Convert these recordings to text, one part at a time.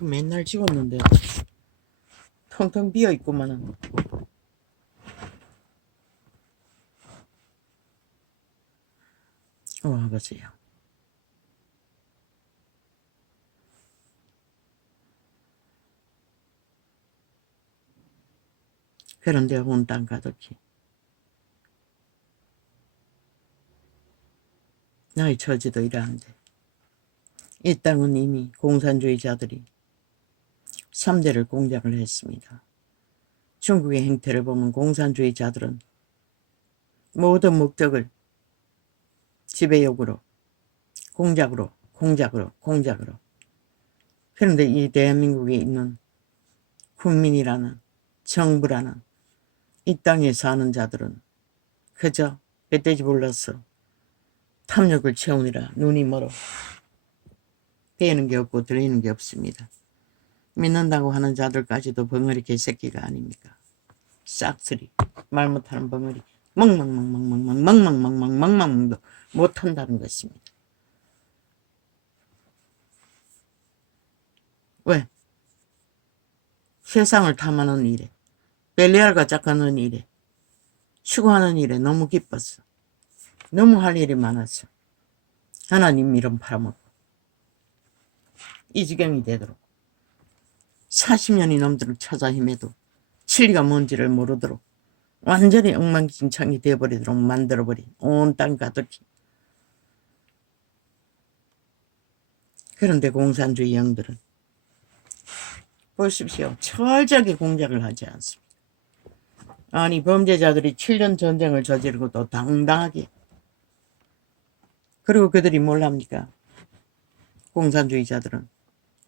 그 맨날 찍었는데 텅텅 비어있구만은. 와보세요. 그런데 온 땅 가득히 나의 처지도 이러한데 이 땅은 이미 공산주의자들이 3대를 공작을 했습니다. 중국의 행태를 보면 공산주의자들은 모든 목적을 지배욕으로 공작으로 그런데 이 대한민국에 있는 국민이라는 정부라는 이 땅에 사는 자들은 그저 멧돼지 불러서 탐욕을 채우느라 눈이 멀어 배는 게 없고 들리는 게 없습니다. 믿는다고 하는 자들까지도 벙어리 개새끼가 아닙니까? 싹쓸이 말 못하는 벙어리 멍멍멍멍멍멍멍멍멍멍멍도 못한다는 것입니다. 왜? 세상을 탐하는 일에 벨리알과 짝하는 일에 추구하는 일에 너무 기뻤어. 너무 할 일이 많았어. 하나님 이름 팔아먹고 이 지경이 되도록 40년이 넘도록 찾아 헤매도 진리가 뭔지를 모르도록 완전히 엉망진창이 되어버리도록 만들어버린 온 땅 가득히. 그런데 공산주의 영들은 보십시오. 철저하게 공작을 하지 않습니다. 아니 범죄자들이 7년 전쟁을 저지르고 또 당당하게 그리고 그들이 뭘 합니까? 공산주의자들은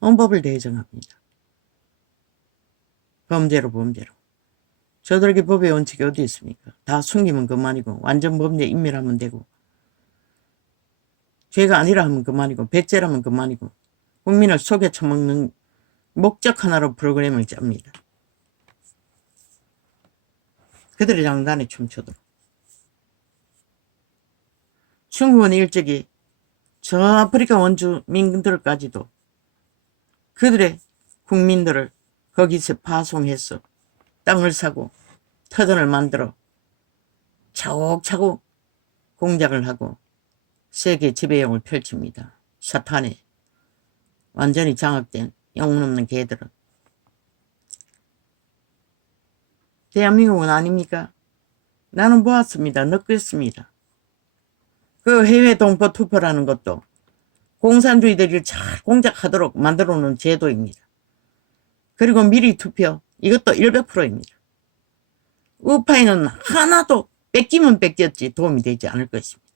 헌법을 대정합니다. 범죄로. 저들에게 법의 원칙이 어디 있습니까? 다 숨기면 그만이고 완전 범죄 인멸하면 되고 죄가 아니라 하면 그만이고 백죄라면 그만이고 국민을 속여 처먹는 목적 하나로 프로그램을 짭니다. 그들의 장단에 춤추도록. 중국은 일찍이 저 아프리카 원주민들까지도 그들의 국민들을 거기서 파송해서 땅을 사고 터전을 만들어 차곡차곡 공작을 하고 세계 지배력을 펼칩니다. 사탄에 완전히 장악된 영혼 없는 개들은. 대한민국은 아닙니까? 나는 보았습니다. 느꼈습니다. 그 해외 동포 투표라는 것도 공산주의들이 잘 공작하도록 만들어 놓은 제도입니다. 그리고 미리 투표 이것도 100%입니다. 우파에는 하나도 뺏기면 뺏겼지 도움이 되지 않을 것입니다.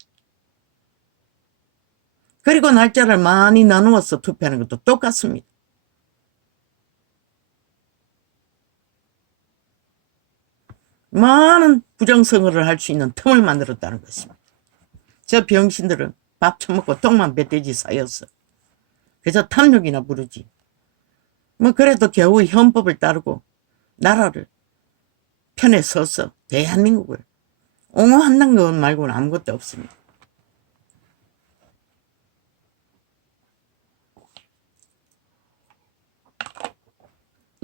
그리고 날짜를 많이 나누어서 투표하는 것도 똑같습니다. 많은 부정선거를 할 수 있는 틈을 만들었다는 것입니다. 저 병신들은 밥 처먹고 똥만 멧돼지 사였어. 그래서 탐욕이나 부르지. 뭐 그래도 겨우 헌법을 따르고 나라를 편에 서서 대한민국을 옹호한다는 것 말고는 아무것도 없습니다.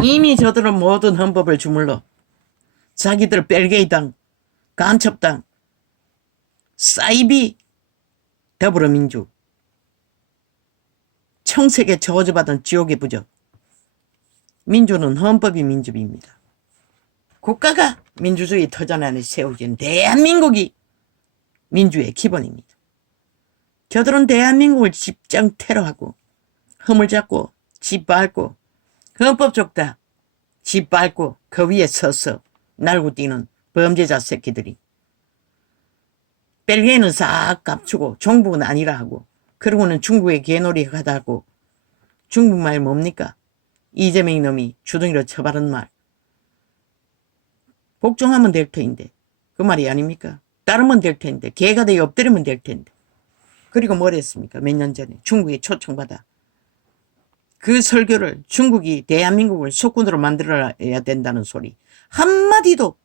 이미 저들은 모든 헌법을 주물러 자기들 벨게이당, 간첩당, 사이비, 더불어민주, 청색에 저주받은 지옥의 부적. 민주는 헌법이 민주입니다. 국가가 민주주의 터전 안에 세워진 대한민국이 민주의 기본입니다. 저들은 대한민국을 집장 테러하고 흠을 잡고 짓밟고 헌법 좁다 짓밟고 그 위에 서서 날고 뛰는 범죄자 새끼들이 벨기에는 싹 감추고 종북은 아니라 하고 그러고는 중국에 개놀이 하다고 중국말 뭡니까? 이재명이 놈이 주둥이로 쳐바른 말 복종하면 될 터인데 그 말이 아닙니까? 따르면 될 텐데 개가 되어 엎드리면 될 텐데 그리고 뭘 했습니까? 몇 년 전에 중국에 초청받아 그 설교를 중국이 대한민국을 속군으로 만들어야 된다는 소리 한마디도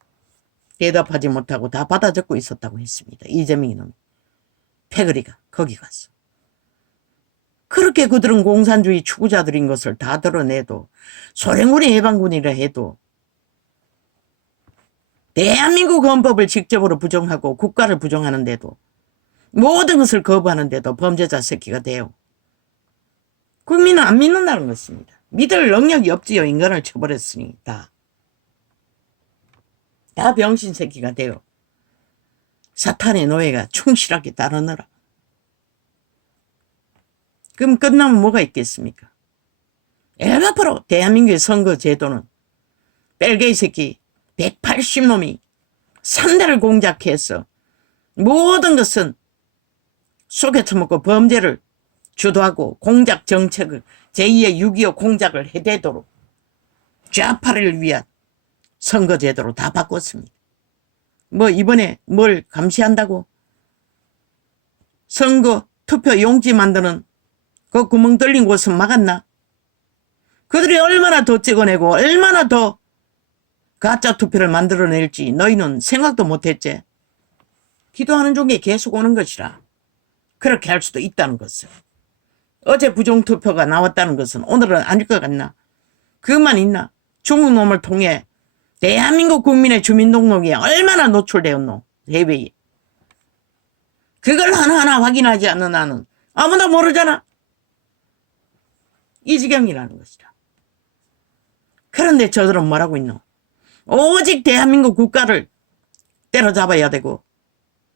대답하지 못하고 다 받아 적고 있었다고 했습니다. 이재명이 놈이 패거리가 거기 갔어. 그렇게 그들은 공산주의 추구자들인 것을 다 드러내도 소련군의 해방군이라 해도 대한민국 헌법을 직접으로 부정하고 국가를 부정하는데도 모든 것을 거부하는데도 범죄자 새끼가 돼요. 국민은 안 믿는다는 것입니다. 믿을 능력이 없지요. 인간을 쳐버렸으니 다 병신 새끼가 돼요. 사탄의 노예가 충실하게 따르느라. 그럼 끝나면 뭐가 있겠습니까? 일반적으로 대한민국의 선거 제도는 벨게이 새끼 180놈이 3대를 공작해서 모든 것은 속에 처먹고 범죄를 주도하고 공작 정책을 제2의 6.25 공작을 해대도록 좌파를 위한 선거제도로 다 바꿨습니다. 뭐 이번에 뭘 감시한다고? 선거 투표 용지 만드는 그 구멍 뚫린 곳은 막았나? 그들이 얼마나 더 찍어내고 얼마나 더 가짜 투표를 만들어낼지 너희는 생각도 못했지. 기도하는 중에 계속 오는 것이라. 그렇게 할 수도 있다는 것을. 어제 부정투표가 나왔다는 것은 오늘은 아닐 것 같나? 그것만 있나? 중국 놈을 통해 대한민국 국민의 주민등록에 얼마나 노출되었노? 해외에. 그걸 하나하나 확인하지 않는 나는 아무도 모르잖아. 이 지경이라는 것이다. 그런데 저들은 뭐라고 있노? 오직 대한민국 국가를 때려잡아야 되고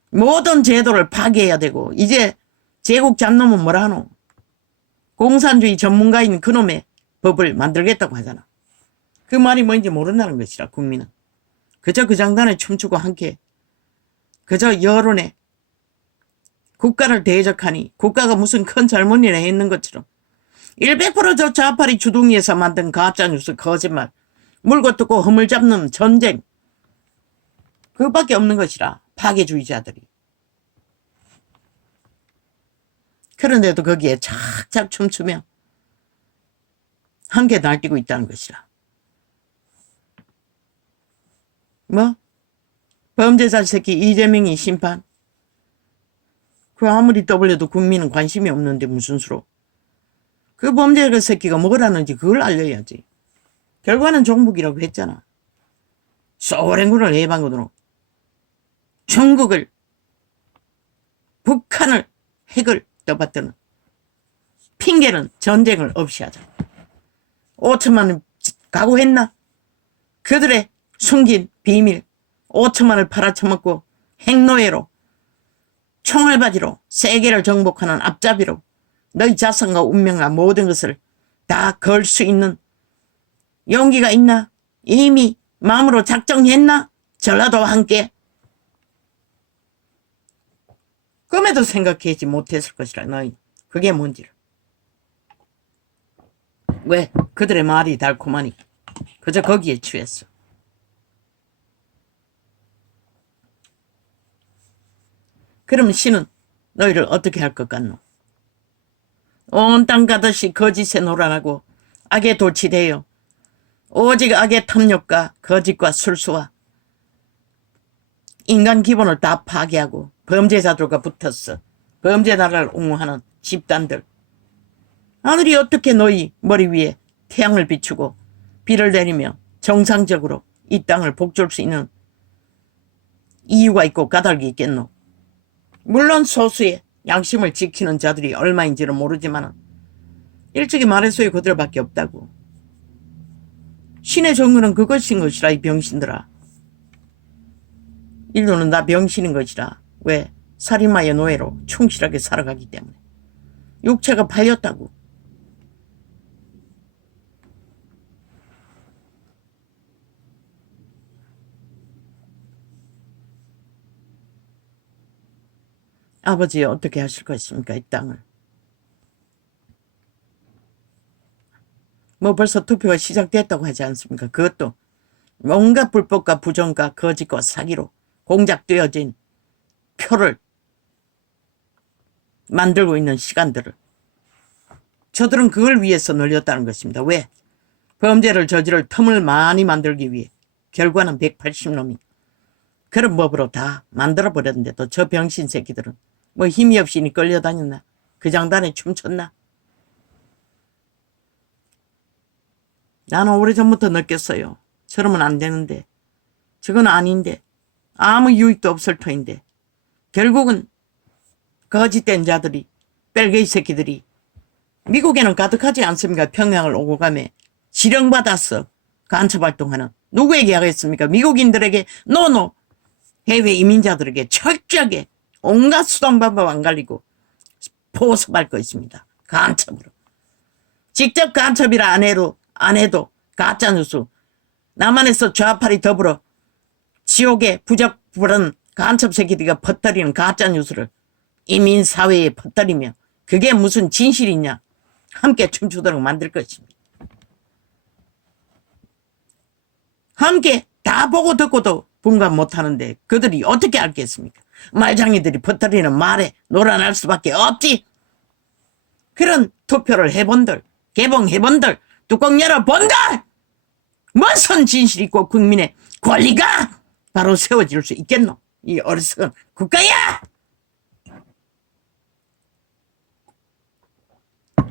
모든 제도를 파괴해야 되고 이제 제국 잡놈은 뭐라 하노? 공산주의 전문가인 그놈의 법을 만들겠다고 하잖아. 그 말이 뭔지 모른다는 것이라 국민은. 그저 그 장단에 춤추고 함께 그저 여론에 국가를 대적하니 국가가 무슨 큰 잘못이나 했는 것처럼 100%저 좌파리 주둥이에서 만든 가짜뉴스 거짓말 물고 뜯고 허물 잡는 전쟁 그것밖에 없는 것이라 파괴주의자들이. 그런데도 거기에 착착 춤추며 함께 날뛰고 있다는 것이라. 뭐? 범죄자 새끼 이재명이 심판? 그 아무리 떠벌려도 국민은 관심이 없는데 무슨 수로? 그 범죄자 새끼가 뭐라는지 그걸 알려야지. 결과는 종북이라고 했잖아. 소련군을 해방으로 중국을 북한을 핵을 떠받드는 핑계는 전쟁을 없이 하자. 5천만을 각오했나? 그들의 숨긴 비밀 5천만을 팔아쳐먹고 핵노예로 총알바지로 세계를 정복하는 앞잡이로 너희 자산과 운명과 모든 것을 다 걸 수 있는 용기가 있나? 이미 마음으로 작정했나? 전라도와 함께. 꿈에도 생각하지 못했을 것이라 너희. 그게 뭔지를. 왜? 그들의 말이 달콤하니 그저 거기에 취했어. 그럼 신은 너희를 어떻게 할 것 같노? 온 땅 가듯이 거짓에 놀아나고 악에 돌치되어 오직 악의 탐욕과 거짓과 술수와 인간 기본을 다 파괴하고 범죄자들과 붙었어. 범죄 나라를 옹호하는 집단들. 하늘이 어떻게 너희 머리 위에 태양을 비추고 비를 내리며 정상적으로 이 땅을 복줄 수 있는 이유가 있고 까닭이 있겠노? 물론 소수의 양심을 지키는 자들이 얼마인지는 모르지만 일찍이 말해서야 그들밖에 없다고. 신의 정의는 그것인 것이라 이 병신들아. 인류는 다 병신인 것이라. 왜? 살인마의 노예로 충실하게 살아가기 때문에. 육체가 팔렸다고. 아버지 어떻게 하실 것입니까? 이 땅을. 뭐 벌써 투표가 시작됐다고 하지 않습니까? 그것도 온갖 불법과 부정과 거짓과 사기로 공작되어진 표를 만들고 있는 시간들을 저들은 그걸 위해서 늘렸다는 것입니다. 왜? 범죄를 저지를 틈을 많이 만들기 위해. 결과는 180놈이 그런 법으로 다 만들어버렸는데도 저 병신 새끼들은 뭐 힘이 없이니 끌려다녔나? 그 장단에 춤췄나? 나는 오래전부터 느꼈어요. 저러면 안 되는데, 저건 아닌데, 아무 유익도 없을 터인데, 결국은 거짓된 자들이, 뺄개이 새끼들이 미국에는 가득하지 않습니까? 평양을 오고 가매 지령받았어. 간첩활동하는. 누구에게 하겠습니까? 미국인들에게 노노. 해외 이민자들에게 철저하게 온갖 수단방법 안 갈리고 포섭할 것입니다. 간첩으로. 직접 간첩이라 안 해도 가짜뉴스. 남한에서 좌파리 더불어 지옥에 부적부른 간첩 새끼들이 퍼뜨리는 가짜뉴스를 이민사회에 퍼뜨리며 그게 무슨 진실이냐. 함께 춤추도록 만들 것입니다. 함께 다 보고 듣고도 분간 못하는데 그들이 어떻게 알겠습니까? 말장이들이 퍼뜨리는 말에 놀아날 수밖에 없지. 그런 투표를 해본들, 개봉해본들, 뚜껑 열어본들, 무슨 진실 있고 국민의 권리가 바로 세워질 수 있겠노? 이 어리석은 국가야!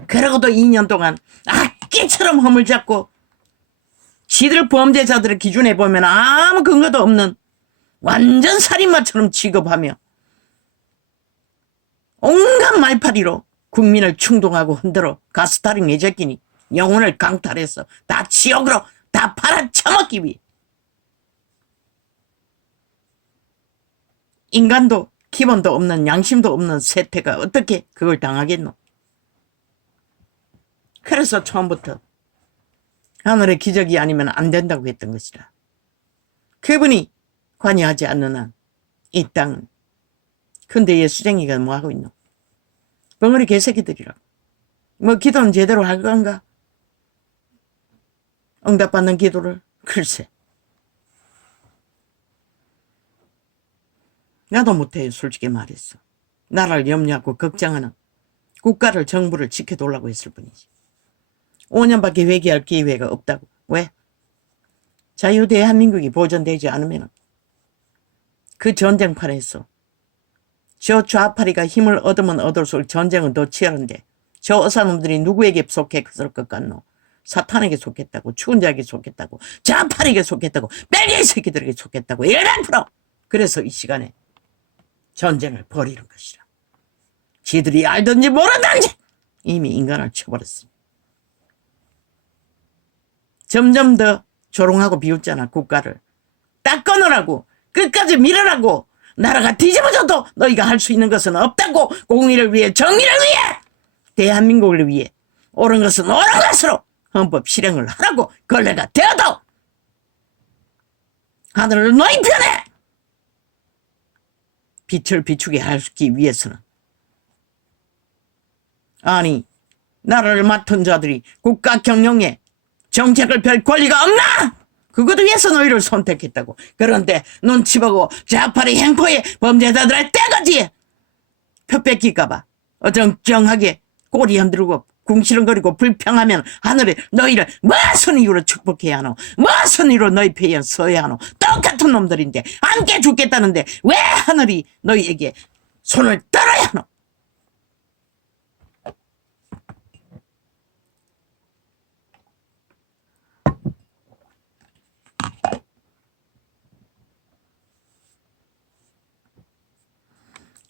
그러고도 2년 동안 악기처럼 허물 잡고 지들 범죄자들을 기준에 보면 아무 근거도 없는 완전 살인마처럼 취급하며 온갖 말파리로 국민을 충동하고 흔들어 가스타링 내제끼니 영혼을 강탈해서 다 지옥으로 다 팔아쳐먹기 위해 인간도 기본도 없는 양심도 없는 세태가 어떻게 그걸 당하겠노? 그래서 처음부터 하늘의 기적이 아니면 안 된다고 했던 것이라. 그분이 관여하지 않는 한 이 땅은. 근데 예수쟁이가 뭐하고 있노? 벙어리 개새끼들이라고. 뭐 기도는 제대로 할 건가? 응답받는 기도를? 글쎄. 나도 못해요. 솔직히 말했어. 나라를 염려하고 걱정하는 국가를 정부를 지켜달라고 했을 뿐이지. 5년밖에 회개할 기회가 없다고. 왜? 자유대한민국이 보존되지 않으면 그 전쟁판에서 저 좌파리가 힘을 얻으면 얻을수록 전쟁은 더 치열한데 저 어사놈들이 누구에게 속했을 것 같노? 사탄에게 속했다고, 추운 자에게 속했다고, 좌파리에게 속했다고, 뺄개이 새끼들에게 속했다고 100%! 그래서 이 시간에 전쟁을 벌이는 것이라. 지들이 알든지 모르든지 이미 인간을 쳐버렸습니다. 점점 더 조롱하고 비웃잖아. 국가를 딱 끊으라고, 끝까지 밀으라고. 나라가 뒤집어져도 너희가 할 수 있는 것은 없다고. 공의를 위해, 정의를 위해, 대한민국을 위해 옳은 것은 옳은 것으로 헌법 실행을 하라고. 걸레가 되어도 하늘을 너희 편에 빛을 비추게 하기 위해서는, 아니 나라를 맡은 자들이 국가 경영에 정책을 펼 권리가 없나? 그것을 위해서 너희를 선택했다고. 그런데 눈치 보고 좌파리 행포에 범죄자들을 떼거지. 표 뺏길까봐 어정쩡하게 꼬리 흔들고 궁시렁거리고 불평하면 하늘에 너희를 무슨 이유로 축복해야 하노? 무슨 이유로 너희 편에 서야 하노? 똑같은 놈들인데 함께 죽겠다는데 왜 하늘이 너희에게 손을 떨어야 하노?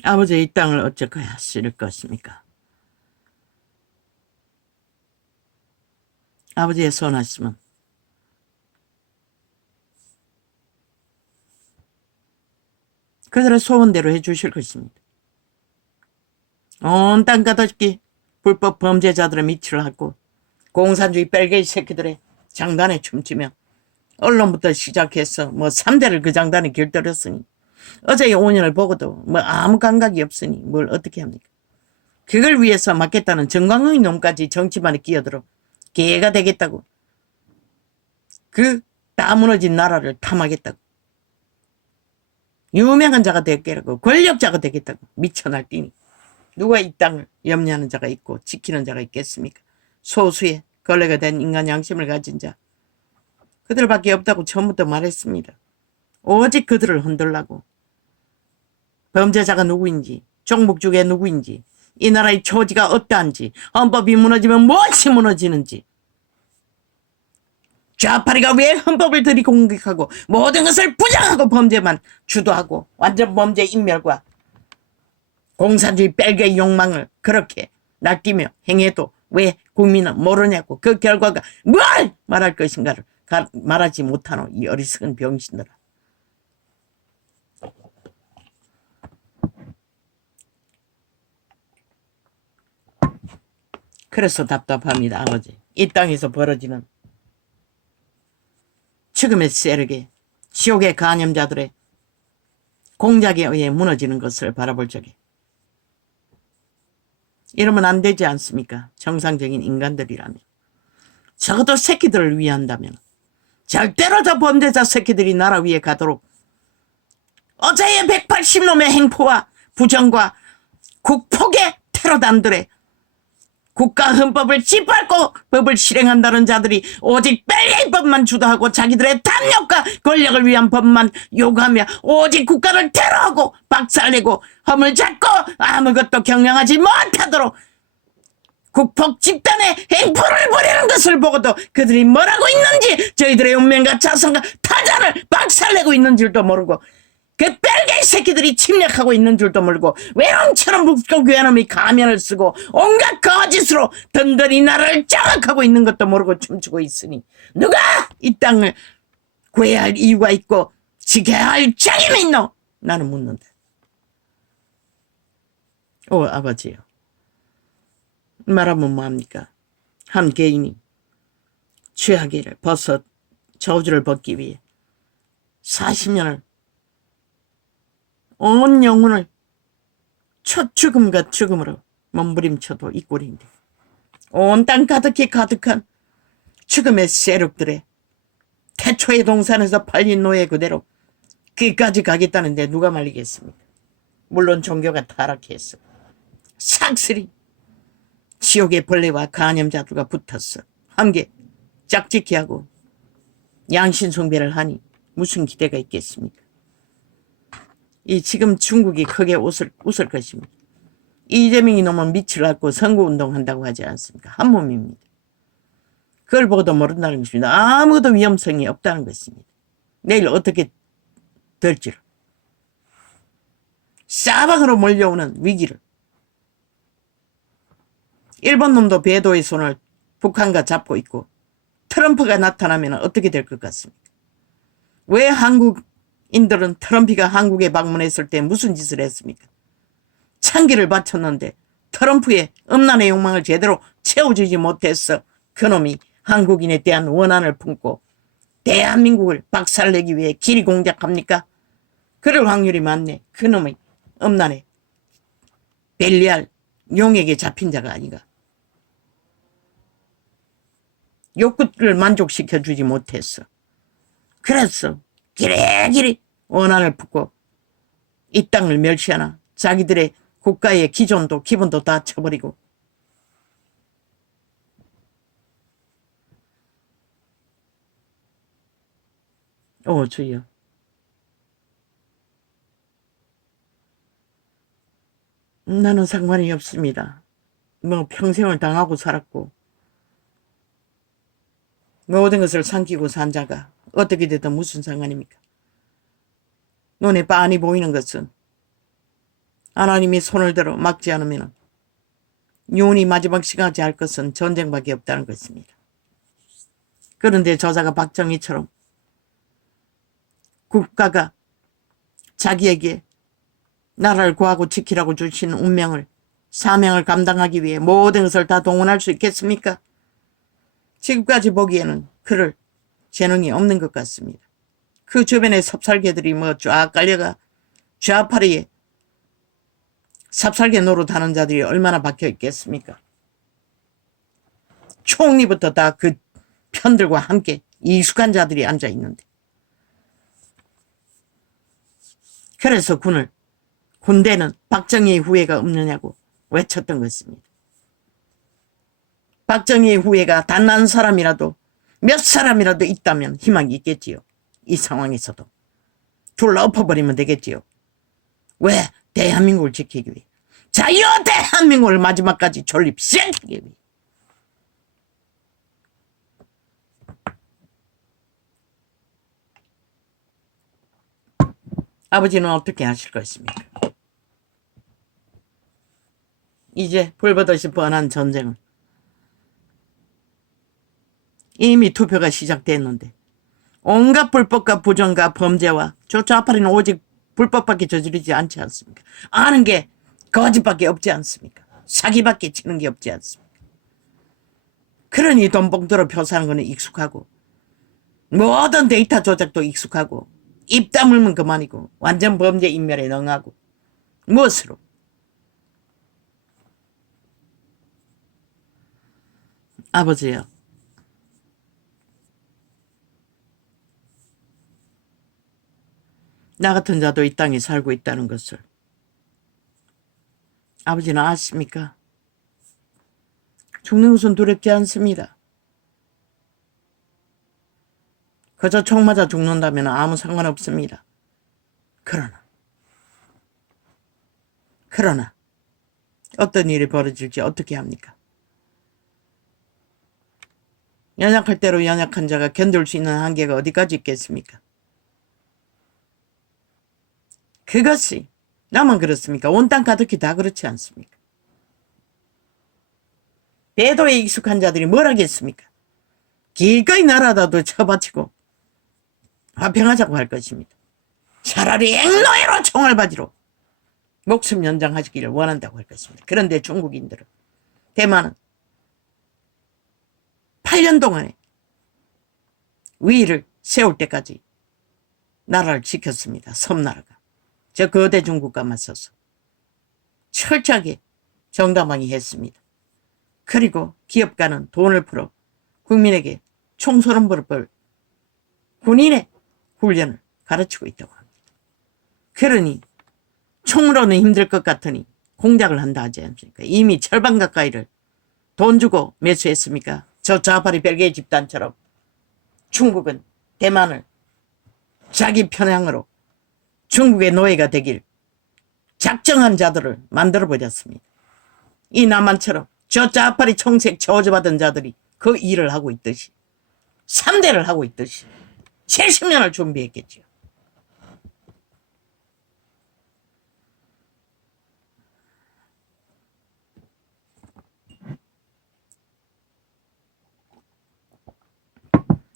아버지 이 땅을 어찌 하실 것입니까? 아버지의 선하심은 그들의 소원대로 해주실 것입니다. 온 땅 가득히 불법 범죄자들의 미치를 하고 공산주의 뺄개이 새끼들의 장단에 춤추며 언론부터 시작해서 뭐 3대를 그 장단에 길들였으니 어제의 5년을 보고도 뭐 아무 감각이 없으니 뭘 어떻게 합니까? 그걸 위해서 맞겠다는 정광훈 놈까지 정치만에 끼어들어 개가 되겠다고. 그 다 무너진 나라를 탐하겠다고. 유명한 자가 되겠다고. 권력자가 되겠다고. 미쳐 날뛰니. 누가 이 땅을 염려하는 자가 있고 지키는 자가 있겠습니까? 소수의 걸레가 된 인간 양심을 가진 자. 그들밖에 없다고 처음부터 말했습니다. 오직 그들을 흔들라고. 범죄자가 누구인지, 종북주가 누구인지, 이 나라의 처지가 어떠한지, 헌법이 무너지면 무엇이 무너지는지 좌파리가 왜 헌법을 들이공격하고 모든 것을 부정하고 범죄만 주도하고 완전 범죄 인멸과 공산주의 뺄개의 욕망을 그렇게 날뛰며 행해도 왜 국민은 모르냐고. 그 결과가 뭘 말할 것인가를 말하지 못하노. 이 어리석은 병신들아. 그래서 답답합니다. 아버지. 이 땅에서 벌어지는 죽음의 세력에 지옥의 간염자들의 공작에 의해 무너지는 것을 바라볼 적에 이러면 안 되지 않습니까? 정상적인 인간들이라면. 적어도 새끼들을 위한다면 절대로 저 범죄자 새끼들이 나라 위에 가도록 어제의 180놈의 행포와 부정과 국폭의 테러단들의 국가 헌법을 짓밟고 법을 실행한다는 자들이 오직 뺄개의 법만 주도하고 자기들의 탐욕과 권력을 위한 법만 요구하며 오직 국가를 테러하고 박살내고 허물 잡고 아무것도 경영하지 못하도록 국폭 집단의 행포를 벌이는 것을 보고도 그들이 뭐라고 있는지 저희들의 운명과 자선과 타자를 박살내고 있는 줄도 모르고 그 뺄개의 새끼들이 침략하고 있는 줄도 모르고 외놈처럼 묵고 괴놈이 가면을 쓰고 온갖 거짓으로 든든히 나라를 장악하고 있는 것도 모르고 춤추고 있으니 누가 이 땅을 구해야 할 이유가 있고 지켜야 할 책임이 있노? 나는 묻는다. 오 아버지요. 말하면 뭐합니까? 한 개인이 죄악을 벗어 저주를 벗기 위해 40년을 온 영혼을 첫 죽음과 죽음으로 몸부림쳐도 이 꼴인데 온 땅 가득히 가득한 죽음의 세력들의 태초의 동산에서 팔린 노예 그대로 그까지 가겠다는데 누가 말리겠습니까? 물론 종교가 타락했어. 삭슬이 지옥의 벌레와 간염자들과 붙었어. 함께 짝짓기 하고 양신숭배를 하니 무슨 기대가 있겠습니까? 이 지금 중국이 크게 웃을 것입니다. 이재명이 놈은 밑을 앓고 선거운동 한다고 하지 않습니까? 한 몸입니다. 그걸 보고도 모른다는 것입니다. 아무것도 위험성이 없다는 것입니다. 내일 어떻게 될지를. 사방으로 몰려오는 위기를. 일본 놈도 배도의 손을 북한과 잡고 있고 트럼프가 나타나면 어떻게 될 것 같습니까? 왜 한국인들은 트럼프가 한국에 방문했을 때 무슨 짓을 했습니까? 창기를 바쳤는데 트럼프의 음란의 욕망을 제대로 채워주지 못해서 그놈이 한국인에 대한 원한을 품고 대한민국을 박살내기 위해 길이 공작합니까? 그럴 확률이 많네. 그놈의 음란에 벨리알 용에게 잡힌 자가 아닌가. 욕구를 만족시켜주지 못했어. 그래서 길이길이 원한을 품고 이 땅을 멸시하나 자기들의 국가의 기존도 기본도 다 쳐버리고 오 주여. 나는 상관이 없습니다. 뭐 평생을 당하고 살았고 모든 것을 삼키고 산 자가 어떻게 되든 무슨 상관입니까? 눈에 빤히 보이는 것은 하나님이 손을 들어 막지 않으면 윤이 마지막 시간까지 할 것은 전쟁밖에 없다는 것입니다. 그런데 저자가 박정희처럼 국가가 자기에게 나라를 구하고 지키라고 주신 운명을 사명을 감당하기 위해 모든 것을 다 동원할 수 있겠습니까? 지금까지 보기에는 그럴 재능이 없는 것 같습니다. 그 주변에 삽살개들이 뭐 쫙 깔려가 좌파리에 삽살개 노릇하는 자들이 얼마나 박혀 있겠습니까? 총리부터 다 그 편들과 함께 익숙한 자들이 앉아 있는데 그래서 군대는 박정희의 후예가 없느냐고 외쳤던 것입니다. 박정희의 후예가 단 한 사람이라도 몇 사람이라도 있다면 희망이 있겠지요. 이 상황에서도 둘러 엎어버리면 되겠지요. 왜? 대한민국을 지키기 위해 자유 대한민국을 마지막까지 존립시키기 위해 아버지는 어떻게 하실 것입니까? 이제 불보듯이 뻔한 전쟁을 이미 투표가 시작됐는데 온갖 불법과 부정과 범죄와 저 좌파리는 오직 불법밖에 저지르지 않지 않습니까? 아는 게 거짓밖에 없지 않습니까? 사기밖에 치는 게 없지 않습니까? 그러니 돈 봉투로 표 사는 거는 익숙하고 모든 데이터 조작도 익숙하고 입 다물면 그만이고 완전 범죄 인멸에 능하고 무엇으로? 아버지요. 나 같은 자도 이 땅에 살고 있다는 것을 아버지는 아십니까? 죽는 것은 두렵지 않습니다. 그저 총 맞아 죽는다면 아무 상관없습니다. 그러나 어떤 일이 벌어질지 어떻게 합니까? 연약할 대로 연약한 자가 견딜 수 있는 한계가 어디까지 있겠습니까? 그것이 나만 그렇습니까? 온 땅 가득히 다 그렇지 않습니까? 배도에 익숙한 자들이 뭘 하겠습니까? 기꺼이 나라다도 쳐바치고 화평하자고 할 것입니다. 차라리 액노예로 총알바지로 목숨 연장하시기를 원한다고 할 것입니다. 그런데 중국인들은 대만은 8년 동안에 위를 세울 때까지 나라를 지켰습니다. 섬나라가. 저 거대 중국과 맞서서 철저하게 정당방위 했습니다. 그리고 기업가는 돈을 풀어 국민에게 총소름 부를 군인의 훈련을 가르치고 있다고 합니다. 그러니 총으로는 힘들 것 같으니 공작을 한다 하지 않습니까? 이미 절반 가까이를 돈 주고 매수했습니까? 저 좌파리 별개의 집단처럼 중국은 대만을 자기 편향으로 중국의 노예가 되길 작정한 자들을 만들어버렸습니다. 이 남한처럼 저 좌파리 청색 저주받은 자들이 그 일을 하고 있듯이 3대를 하고 있듯이 70년을 준비했겠죠.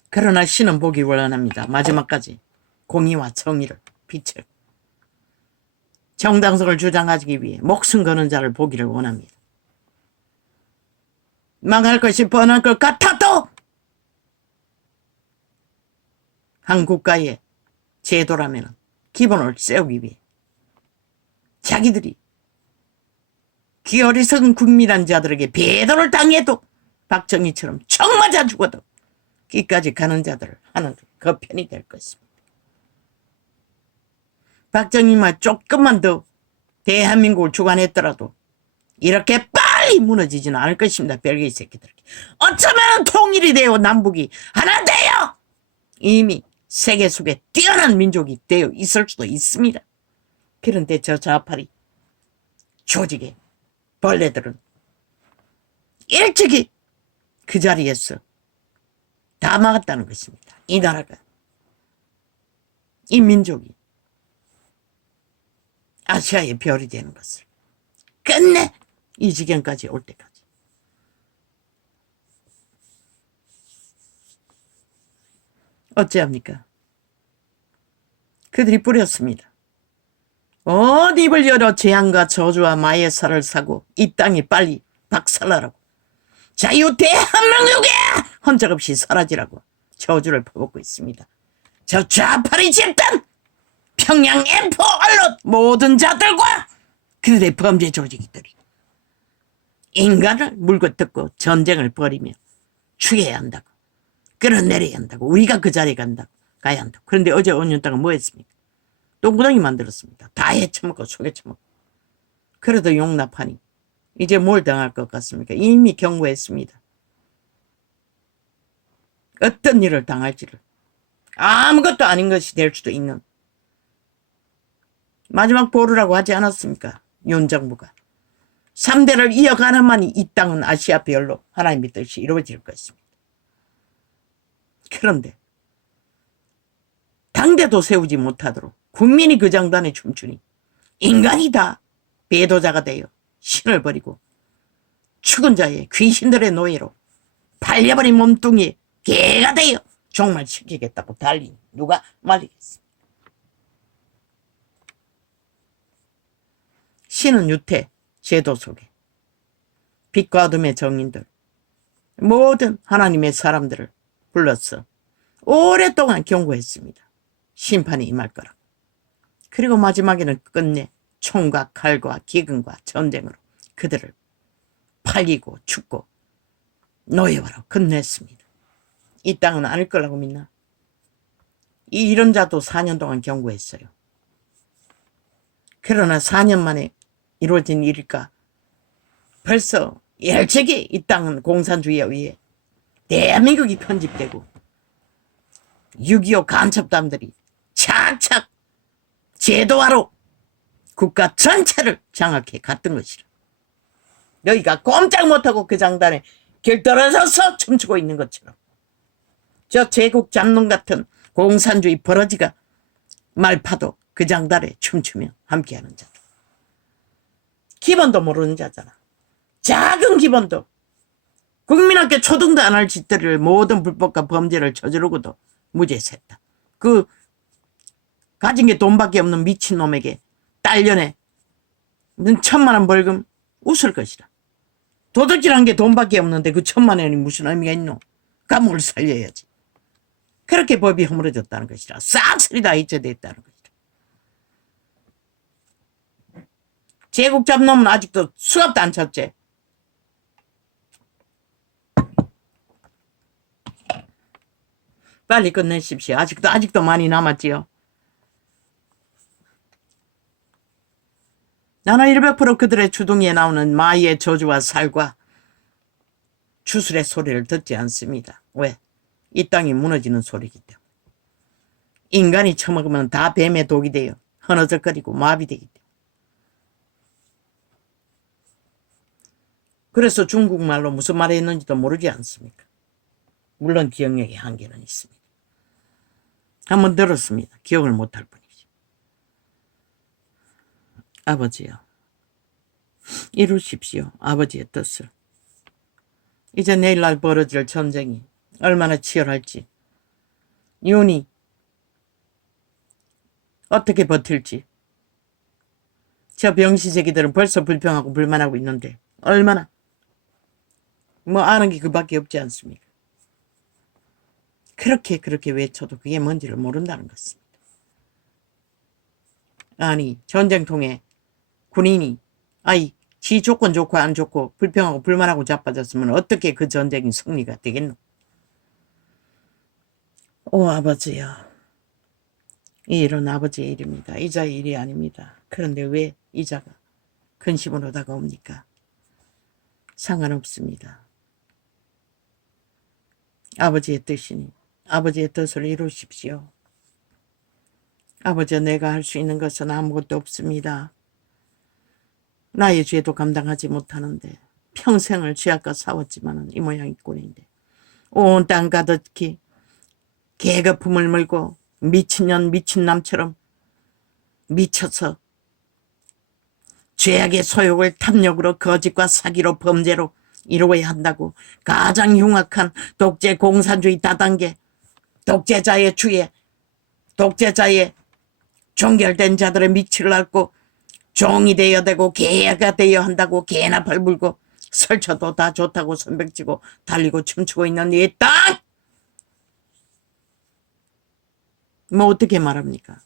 그러나 신은 보기 원합니다. 마지막까지 공의와 정의를 빛을 정당성을 주장하기 위해 목숨 거는 자를 보기를 원합니다. 망할 것이 뻔할 것 같아도 한 국가의 제도라면 기본을 세우기 위해 자기들이 기 어리석은 국민한 자들에게 배도를 당해도 박정희처럼 총 맞아 죽어도 끝까지 가는 자들을 하는 그 편이 될 것입니다. 박정희만 조금만 더 대한민국을 주관했더라도 이렇게 빨리 무너지지는 않을 것입니다. 별개의 새끼들에게. 어쩌면 통일이 되어 남북이 하나 되어 이미 세계 속에 뛰어난 민족이 되어 있을 수도 있습니다. 그런데 저 좌파리 조직의 벌레들은 일찍이 그 자리에서 다 막았다는 것입니다. 이 나라가, 이 민족이 아시아의 별이 되는 것을 끝내 이 지경까지 올 때까지. 어찌합니까? 그들이 뿌렸습니다. 온 입을 열어 재앙과 저주와 마예사를 사고 이 땅이 빨리 박살나라고 자유 대한민국에 흔적없이 사라지라고 저주를 퍼붓고 있습니다. 저 좌파리 집단 평양 M4 언론 모든 자들과 그들의 범죄 조직들이 인간을 물고 뜯고 전쟁을 벌이며 죽여야 한다고 끌어내려야 한다고 우리가 그 자리에 가야 한다고. 그런데 어제 온윤땅은 뭐 했습니까? 똥구덩이 만들었습니다. 다 해쳐먹고 속여쳐먹고. 그래도 용납하니 이제 뭘 당할 것 같습니까? 이미 경고했습니다. 어떤 일을 당할지를 아무것도 아닌 것이 될 수도 있는 마지막 보루라고 하지 않았습니까? 윤 정부가. 3대를 이어가나마니 이 땅은 아시아 별로 하나님의 뜻이 이루어질 것입니다. 그런데 당대도 세우지 못하도록 국민이 그 장단에 춤추니 인간이 다 배도자가 되어 신을 버리고 죽은 자의 귀신들의 노예로 팔려버린 몸뚱이에 개가 되어 종말시키겠다고 달리니 누가 말리겠습니까? 신은 유태 제도 속에 빛과 어둠의 정인들 모든 하나님의 사람들을 불렀어 오랫동안 경고했습니다. 심판이 임할 거라고. 그리고 마지막에는 끝내 총과 칼과 기근과 전쟁으로 그들을 팔리고 죽고 노예화로 끝냈습니다. 이 땅은 아닐 거라고 믿나? 이런 자도 4년 동안 경고했어요. 그러나 4년 만에 이루어진 일일까? 벌써 일찍이 이 땅은 공산주의에 의해 대한민국이 편집되고 6.25 간첩단들이 착착 제도화로 국가 전체를 장악해 갔던 것이라. 너희가 꼼짝 못하고 그 장단에 길들어서서 춤추고 있는 것처럼 저 제국 잡놈 같은 공산주의 버러지가 말파도 그 장단에 춤추며 함께하는 자다. 기본도 모르는 자잖아. 작은 기본도 국민학교 초등도 안 할 짓들을 모든 불법과 범죄를 저지르고도 무죄했다. 그 가진 게 돈밖에 없는 미친놈에게 딸년에 1,000만 원 벌금 웃을 것이다. 도둑질한 게 돈밖에 없는데 그 1,000만 원이 무슨 의미가 있노? 감옥을 살려야지. 그렇게 법이 허물어졌다는 것이라. 싹쓸이 다 해체됐다는 것이다. 제국 잡놈은 아직도 수갑도 안 찼지. 빨리 끝내십시오. 아직도 많이 남았지요. 나는 100% 그들의 주둥이에 나오는 마의 저주와 살과 주술의 소리를 듣지 않습니다. 왜? 이 땅이 무너지는 소리이기 때문에. 인간이 처먹으면 다 뱀의 독이 되어 허너적거리고 마비되기 때문에. 그래서 중국말로 무슨 말을 했는지도 모르지 않습니까? 물론 기억력의 한계는 있습니다. 한번 들었습니다. 기억을 못할 뿐이죠. 아버지요, 이루십시오. 아버지의 뜻을. 이제 내일날 벌어질 전쟁이 얼마나 치열할지, 윤이 어떻게 버틸지. 저 병시새끼들은 벌써 불평하고 불만하고 있는데 얼마나 뭐 아는 게 그밖에 없지 않습니까? 그렇게 외쳐도 그게 뭔지를 모른다는 것입니다. 아니 전쟁통에 군인이 지 조건 좋고 안 좋고 불평하고 불만하고 자빠졌으면 어떻게 그 전쟁이 승리가 되겠노? 오 아버지요, 이 일은 아버지의 일입니다. 이자의 일이 아닙니다. 그런데 왜 이자가 근심으로 다가옵니까? 상관없습니다. 아버지의 뜻이니 아버지의 뜻을 이루십시오. 아버지, 내가 할 수 있는 것은 아무것도 없습니다. 나의 죄도 감당하지 못하는데 평생을 죄악과 싸웠지만은 이 모양이 꼴인데 온 땅 가득히 계급품을 물고 미친년 미친남처럼 미쳐서 죄악의 소욕을 탐욕으로 거짓과 사기로 범죄로 이루어야 한다고 가장 흉악한 독재 공산주의 다단계 독재자의 주에 독재자의 종결된 자들의 미치를 앓고 종이 되어야 되고 개가 되어야 한다고 개나 벌불고 설쳐도 다 좋다고 선백치고 달리고 춤추고 있는 이 땅! 뭐 어떻게 말합니까?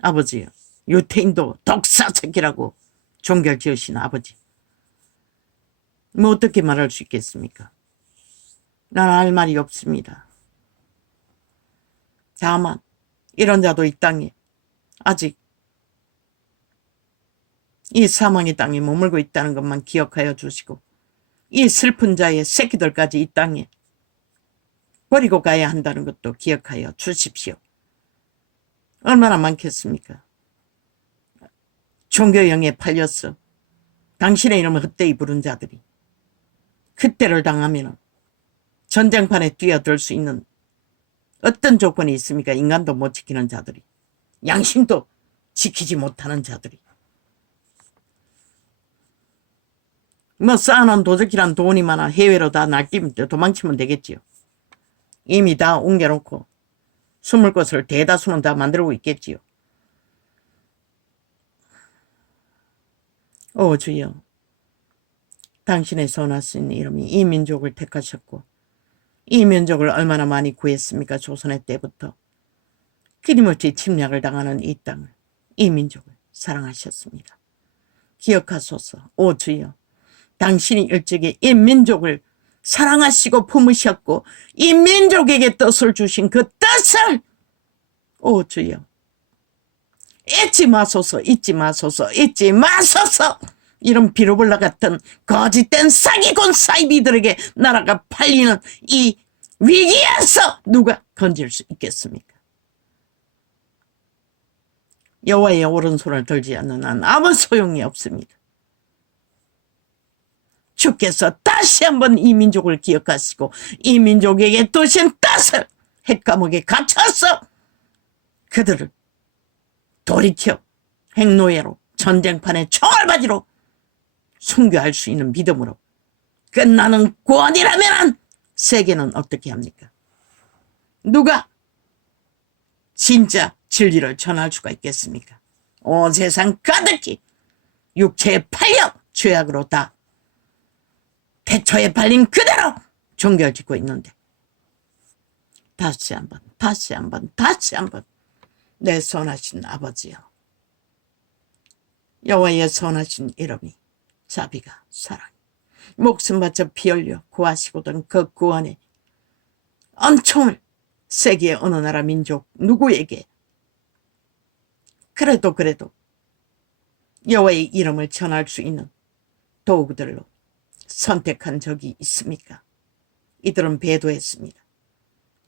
아버지요, 유태인도 독사 새끼라고 종결 지으신 아버지, 뭐 어떻게 말할 수 있겠습니까? 난 할 말이 없습니다. 다만 이런 자도 이 땅에 아직 이 사망의 땅에 머물고 있다는 것만 기억하여 주시고 이 슬픈 자의 새끼들까지 이 땅에 버리고 가야 한다는 것도 기억하여 주십시오. 얼마나 많겠습니까? 종교형에 팔렸어 당신의 이름을 헛되이 부른 자들이 그때를 당하면 전쟁판에 뛰어들 수 있는 어떤 조건이 있습니까? 인간도 못 지키는 자들이 양심도 지키지 못하는 자들이. 뭐 쌓아놓은 도적이란 돈이 많아 해외로 다 날뛰면 도망치면 되겠지요. 이미 다 옮겨놓고 숨을 곳을 대다수는 다 만들고 있겠지요. 오 주여, 당신의 선하신 이름이 이 민족을 택하셨고 이 민족을 얼마나 많이 구했습니까? 조선의 때부터 끊임없이 침략을 당하는 이 땅을, 이 민족을 사랑하셨습니다. 기억하소서. 오 주여, 당신이 일찍이 이 민족을 사랑하시고 품으셨고 이 민족에게 뜻을 주신 그 뜻을 오 주여 잊지 마소서, 잊지 마소서, 잊지 마소서. 이런 비루블라 같은 거짓된 사기꾼 사이비들에게 나라가 팔리는 이 위기에서 누가 건질 수 있겠습니까? 여호와의 오른손을 들지 않는 한 아무 소용이 없습니다. 주께서 다시 한번 이 민족을 기억하시고 이 민족에게 두신 뜻을 핵감옥에 갇혀서 그들을 돌이켜 핵노예로 전쟁판의 총알바지로 순교할 수 있는 믿음으로 끝나는 구원이라면 세계는 어떻게 합니까? 누가 진짜 진리를 전할 수가 있겠습니까? 온 세상 가득히 육체에 팔려 죄악으로 다 태초에 팔린 그대로 종교를 짓고 있는데 다시 한번 내 선하신 아버지여, 여호와의 선하신 이름이 자비가 사랑 목숨 바쳐 피 흘려 구하시고던 그 구원의 은총을 세계의 어느 나라 민족 누구에게 그래도 여호와의 이름을 전할 수 있는 도구들로 선택한 적이 있습니까? 이들은 배도했습니다.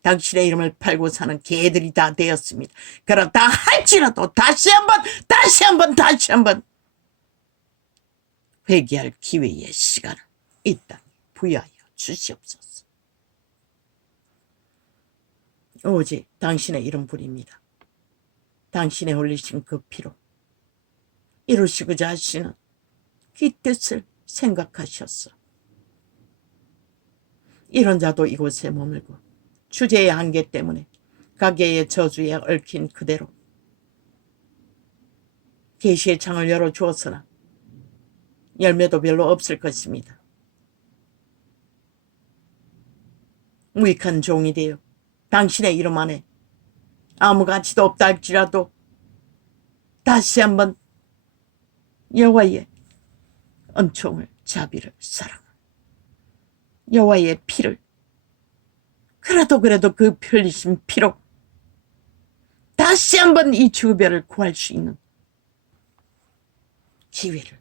당신의 이름을 팔고 사는 개들이 다 되었습니다. 그렇다 할지라도 다시 한번 회개할 기회의 시간을 이 땅에 부여하여 주시옵소서. 오직 당신의 이름 부립니다. 당신의 흘리신 그 피로 이루시고자 하시는 그 뜻을 생각하셨어. 이런 자도 이곳에 머물고 주제의 한계 때문에 가계의 저주에 얽힌 그대로 계시의 창을 열어주었으나 열매도 별로 없을 것입니다. 무익한 종이 되어 당신의 이름 안에 아무 가치도 없다 할지라도 다시 한번 여호와의 은총을, 자비를, 사랑을, 여호와의 피를 그래도 그 흘리신 피로 다시 한번 이 주별을 구할 수 있는 기회를